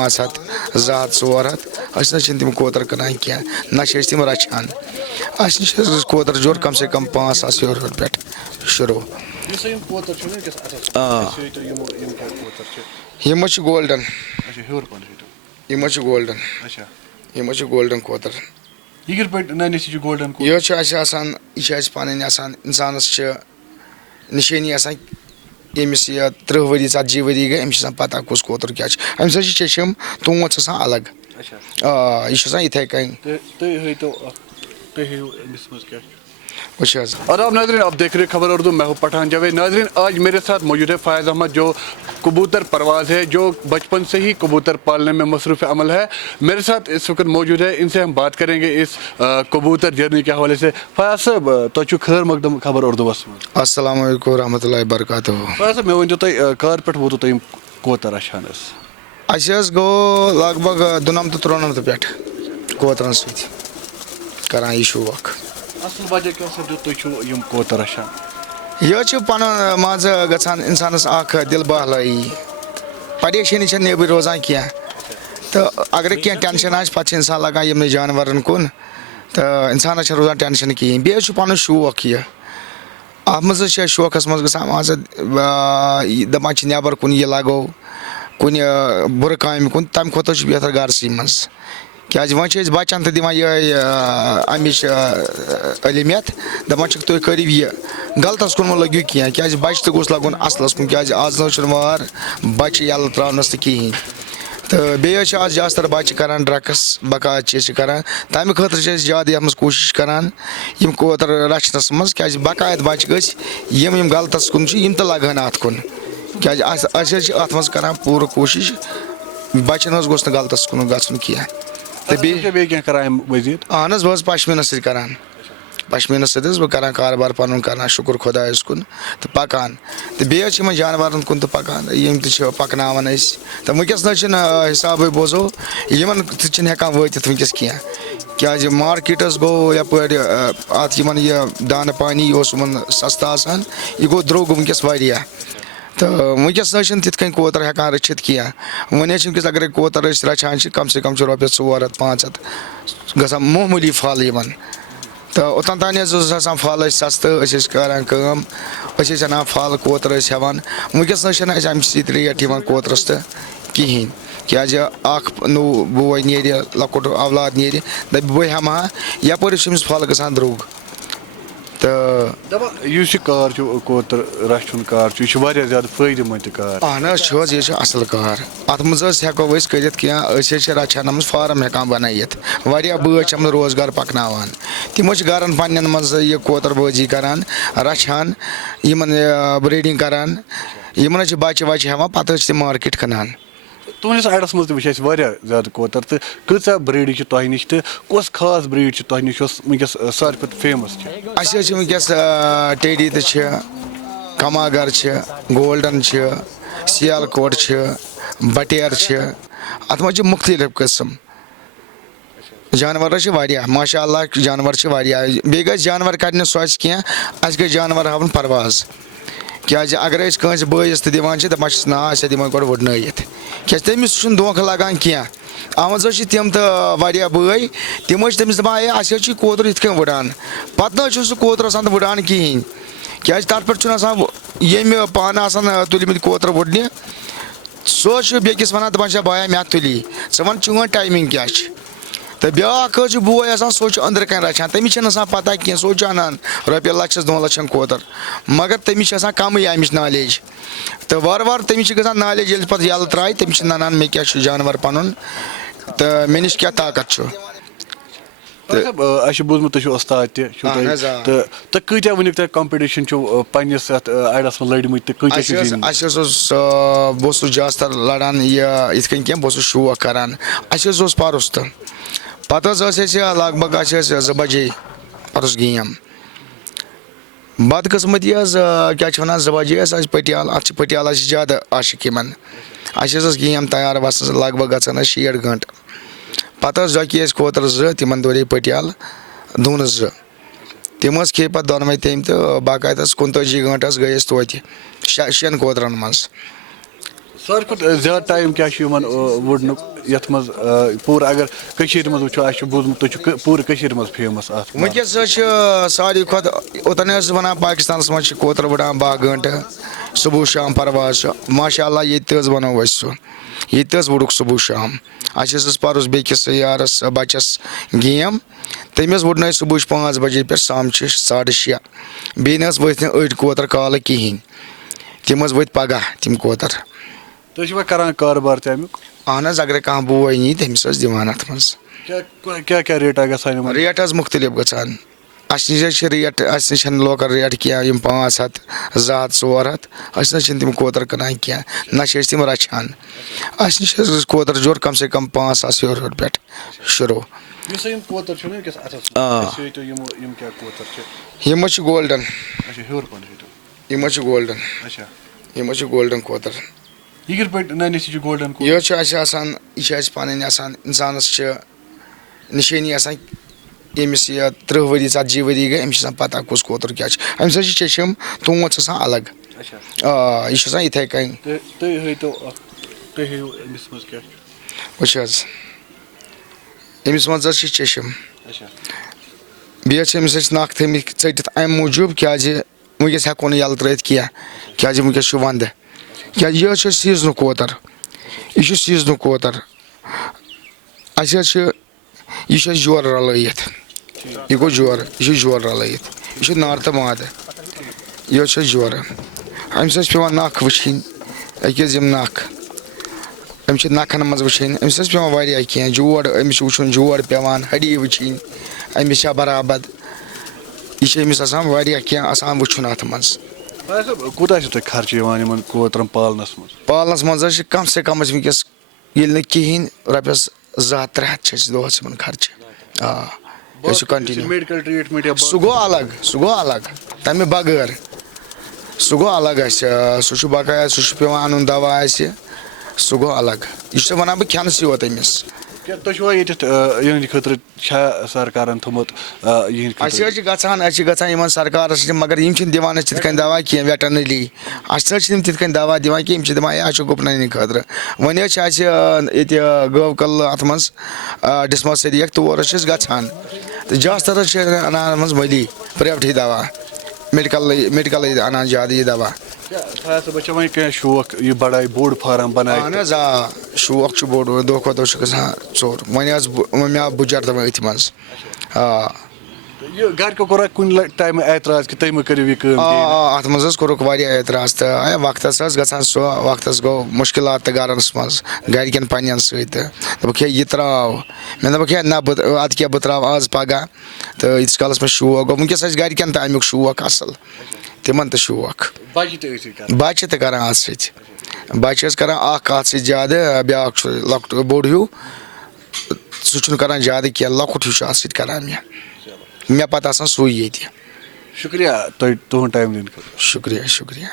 500 200 400 अस न तम कोतर कनान क्या ना तम रचान अस नश कोतर जोर कम से कम 5,000 योर पे शुरू यम गोल्डन यम गोल्डन कोतर यह पन इंसानस निशानी यमिस 30 वरी 40 वरी गई अमिस पता कुस कोतर क्या अम चशम तोच अलग यह इथे कन आदाब नाज़रीन, आप देख रहे खबर उर्दू, मैं हूँ पठान जावेद। नाज़रीन, आज मेरे साथ मौजूद है फ़ायज़ अहमद जो कबूतर परवाज़ है, जो बचपन से ही कबूतर पालने में मसरूफ़ अमल है। मेरे साथ इस वक्त मौजूद है, इनसे हम बात करेंगे इस कबूतर जर्नी के हवाले से। फ़ायज़ साहब, तो खैर मकदम खबर उर्दू अस्सलाम वालेकुम रहमतुल्लाहि बरकातहू। फ़ायज़ साहब, मैं वन तुम कर पे वो तुम कोतर अचान गो लगभग 2-3 पे कोतरन सरान यह शौक असल वजह क्या कोतर अचान यह पन मज गसान इंसानस दिल बहलाई परेशानी नेबर रोजान क्या तो अगर क्या टेंशन पे इंसान लगान यमन जानवरन कुन तो इंसानस रोजान टेंशन कहें बे पन शौक यह अत मज शौकस मज गज दपान नबर कुन यह लगो कुन बुर काम कुन तम खुद बेहतर गरस मज क्या वो बचन तो दिवान यह अमिश अलिमियत दपान तुम करो यह गलतस कुन लगू क्या बच तो गोस लगन असलस कुन क्या आज वार बच यल त्रानस तो कहें तो बे आज ज्यादातर बच्चे करान ड्रग्स बकात करान तमें खतर ज्यादा ये कोशिश करान यम कोतर रचनस मज क्या बकायत बच्चे गम गलतस कुन तो लगन अत कुन क्या अत मज करान पूरा कोशिश बचन गोस गलतस कुन गन कह अहन बह पशमीन सरान पशमीन सह करान कारोबार पन करान शुक्र खुदायस कुन तो पकान तो बे जानवर कुन तो पकान यम पकनान तो वनकस हिसाब बोजो इन हेकान वात वनकस कह क्या मार्केटस गो यपर अत यह दान पानी सस्ता आसान यह गो द्रोग वनकस वारिया तो वनकस तिथ कोतर हेकान रचित कह वन वनकस अगर कोतर रचान कम से कम रुपये 400-500 गसान मामूली फल इन तो ओतन तान फल सस्ते करान अनान फल कोतर हेवान वनकस अम रेट कोतरस तो कहें क्या नो बोय नीर लकुट औलाद नीर दप बह हेमा यपर फल गसान द्रोग तो कार कोतर रचन कार यह ज्यादा फायदेमंद कार अहन यह असल कार अत मज हेको कर रचान फार्म हेकान बनत वारिया बच रोजगार पकनान तमो गरन पन्न मज यह कोतरबाजी करान रचान ब्रीडिंग करान इन बच्चे वच्चे हेवान पत मार्केट कनान तुस अड़स मज ज्यादा कोतर तो कचा ब्रीड तह नश तो कस खास ब्रीड तह नश वनकस सारे पे फेमस वनकस टेडी तो कमागर गोल्डन सियालकोट बटेर अत मज मुख्तलिफ किस्म जानवर माशाअल्लाह जानवर बे गज जानवर कड़न सो कह अस जानवर हावन परवाज क्या अगर कंस बस तो दिवान दपान ना दिमा गो वुडनत क्या तमिस धोख लगान कह आमज तम तो बई तम तमिस दपान अस कोतर इत वुडान पत सह कोतर वुडान कहें क्या तथ पे यम पान तुलम कोतर वुडन सह बेकिस वन दपान बाया मे तुली वन चोन टाइमिंग क्या तो ब्याक बोय सह अंदर कन रचान तमिस पता कह सह अनान रुपये 1-2 लक्ष कोतर मगर तमिस कम अमिच नॉलेज तो वार वार तमिस गसान नॉलेज ये पे यल त्राय तमिस ननान मे क्या जानवर पन तो मे नश क्या ताकत बोजमत उस्ताद तो कत्या वन तुम कॉम्पिटिशन पन्नस अड़स में लड़मत बह ज्यादातर लड़ान इत कह बह शौक करान परस तो पत लगभग 2 बजे परस गेम बदकस्मती क्या 2 बजे पटियाल अत पटियाला ज्यादा आशिक इन गेम तैयार वस लगभग ग 60 घंटे पत जोकी कोतर 2 तिमन दौरे पटियाल दून 2 तम खे पे दोनवे तम तो बाकायदा 45 घंटे गए तोत 6 कोतरन मज सारे खुद ज्यादा टाइम क्या वुडनुक यथ मज पूरा अगर कशीर मज वुचो आशु बुझमुत तुझ पूरा कशीर मज फेमस आत वनकस सारी खुद ओतन वन पाकिस्तान मज कोतर वड़ान 12 घंटे सुबह शाम परवाज माशाअल्लाह ये वनो सह ये वुड़क सुबह शाम अस पर्स बेकिस यारस बचस गेम तमिस वुड़न सुबह 5 बजे पे शाम 6:30 बेन वथ अड़ कोतर काल कहें तम वत पगह तम कोतर तुम करान कारोबार तमिक अहन अगर कह बोय नी तमिस दिवान अत मज क्या क्या रेटा गसान रेट मुख्तलिफ गसान अस निश रेट अस निश लोकल रेट क्या 500 200 400 अस तम कोतर कनान क्या ना तम रचान अस निश कोतर जोर कम से कम 5,000 हेर पे शुरू यम गोल्डन यम गोल्डन कोतर गोल्डन यह पन इंसानस निशानी यमिस 30 वरी 40 वरी गई अमिस पता कुस कोतर क्या अमिस चशम तोच अलग यह इथे कन वह अमिस मज चशम बेस नख थमिक टित अम मूजूब क्या वनकस हेको यल त्रित क्या वनकस वंद क्या यह सीजन कोतर यह सीजन कोतर अस यह जोर रलत यह गो जोर यह जोर रलत यह नार तो माद यह जोर अमिस पे नख वुन अकिस नख अमिस नखन मज वुन अमिस पे कह जोड़ अमिस वुन जोड़ पेवान हडी वुन अमिस बराबर यह अमिस क्या वुन अत मज कूत खर्च कोतर पालनस मज कम से कम वनकस ये कहें रपस 200-300 दोहस खर्च कंटिन्यू सह गो अलग तमें बगैर सह गो अलग सह बकाया सह पे अन दवा सह गो अलग यह वन बह खेनस योत अमिस सरकार गन सरकार मगर दिवान तिथ दवा कह वेटनरी अस तिथ दवा दिवान कह दिवान यह गुपन खतर वन ये गव कल अत मज डिस्पैंसरी तौर गन तो ज्यादातर अनान मज मली प्राइवेट दवा मेडिकल अनान ज्यादा यह दवा शौक यह बड़ा बोड़ फार्म बना शौक बोड़ दह खो दह गसान चोर वन मे आव बुजर दपन अथ मज घर कोर कुन टाइम एतराज कि तुम करो यह अत मज कोरुक एतराज तो वक्त गसान सह वक्त गो मुश्किलात गरस मज गरिकन पन सक यह त्राव मे दोक ना अद क्या बह त्राव आज पगह तो यीस कालस मे शौक गो वनकस गरिकन तमिक शौक असल तिमन तो शौक बच्चे तो कर बच्चे कर कत ज्यादा ब्या लकट बोड़ हूँ सह कर ज्यादा कह लकुट हूँ कर मे पता सू ये शुक्रिया तुम टाइम दिन शुक्रिया शुक्रिया।